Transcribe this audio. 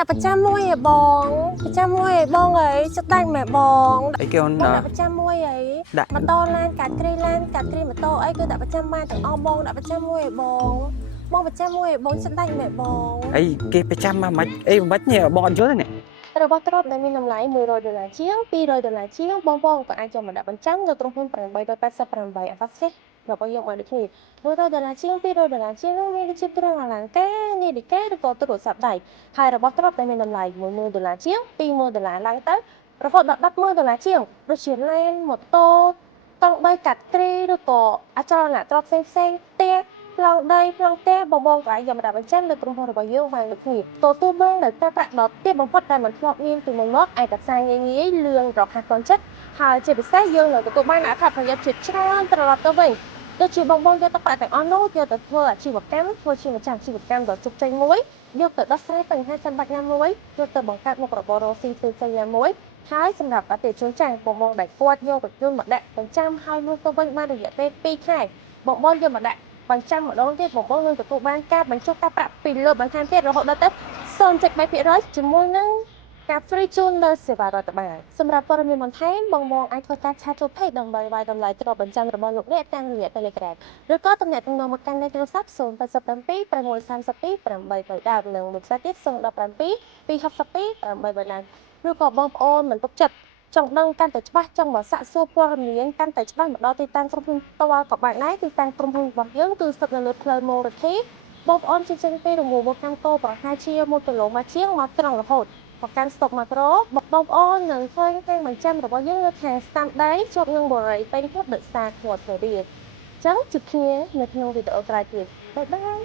ដាក់ប្រចាំមួយឯបងប្រចាំមួយឯបងអីចិត្តដាច់មែបងអីគេអូនដាក់ប្រចាំមួយអីដាក់ម៉ូតូឡានកាត់គ្រីឡានកាត់គ្រីម៉ូតូអីគឺដាក់ប្រចាំបានទាំងអស់បងដាក់ប្រចាំមួយឯបងប្រចាំមួយឯបងចិត្តដាច់មែបងអីគេប្រចាំមកមិនអីមិននេះបងអត់យល់ទេនេះ របស់ទ្រព្យដែលមានតម្លៃ$100ជាង$200ជាងបងក៏អាចចូលមកដាក់បញ្ចាំនៅក្រុមហ៊ុន888 Avast របស់យើងបានដូចគ្នា$100ជាង$200ជាងមានដូចជាគ្រឿងអលង្ការនាឡិកាឬក៏ទូរស័ព្ទដៃហើយរបស់ទ្រព្យដែលមានតម្លៃ$10000ជាង$20000ឡើងទៅរហូតដល់$10000ជាងដូចជាឡានម៉ូតូកង់3កាត់ទ្រីឬក៏អចលនទ្រព្យផ្សេងៗផ្ទះប្លង់ដីប្លង់ផ្ទះបងក៏អាចយកមកដាក់បញ្ចាំនៅក្រុមហ៊ុនរបស់យើងបានដូចគ្នាទទួលបាននូវការប្រាក់ដ៏ទាបបំផុតដែលមិនធ្លាប់មានពីមុនមកឯកសារងាយៗលឿនរហ័សទាន់ចិត្តហើយជាពិសេសយើងនឹងទទួលបានអត្ថប្រយោជន៍ជាច្រើនត្រឡប់ទៅវិញដូចជាបងយកទៅប្រាក់ទាំងអស់នោះយកទៅធ្វើអាជីវកម្មធ្វើជាម្ចាស់អាជីវកម្មដ៏ជោគជ័យមួយយកទៅដោះស្រាយបញ្ហាចាំបាច់ណាមួយយកទៅបង្កើតមុខរបររកស៊ីផ្សេងៗណាមួយហើយសម្រាប់អតិថិជនចាស់បងដែលគាត់យកទៅមកដាក់បញ្ចាំហើយលុយទៅវិញបានរយៈពេល2ខែបងយកមកដាក់បញ្ចាំម្ដងទៀតបងនឹងទទួលបានការបញ្ចុះការប្រាក់ពីលើបន្ថែមទៀតរហូតដល់ទៅ0.3%ជាមួយនឹងការ free ជូនលើសេវារដ្ឋបាលសម្រាប់ព័ត៌មានបន្ថែមបងអាចធ្វើការឆាតចូល page ដើម្បីវាយតម្លៃទ្រព្យបញ្ចាំរបស់លោកអ្នកតាមរយៈ Telegram ឬក៏ទំនាក់ទំនងមកកាន់លេខទូរស័ព្ទ087 632 830និងមួយខ្សែទៀត017 262 830ឬក៏បងប្អូនមិនទុកចិត្តចង់ដឹងកាន់តែច្បាស់ចង់មកសាកសួរព័ត៌មានកាន់តែច្បាស់មកដល់ទីតាំងក្រុមហ៊ុនផ្ទាល់ក៏បានដែរទីតាំងក្រុមហ៊ុនរបស់យើងគឺស្ថិតនៅលើផ្លូវមរធីបងប្អូនជិះចេញពីរង្វង់មកខាងតូប្រហែលជា1គីឡូម៉ែត្រជាងមកត្រង់រហូតមកកាន់ស្តុកម៉ាក្រូបងប្អូននឹងឃើញការបញ្ចាំរបស់យើងនៅខាងស្តាំដៃជាប់នឹងបរិយាពេញពុតដោយសារខួបទៅទៀតអញ្ចឹងជួបគ្នានៅក្នុងវីដេអូក្រោយទៀតបាយបាយ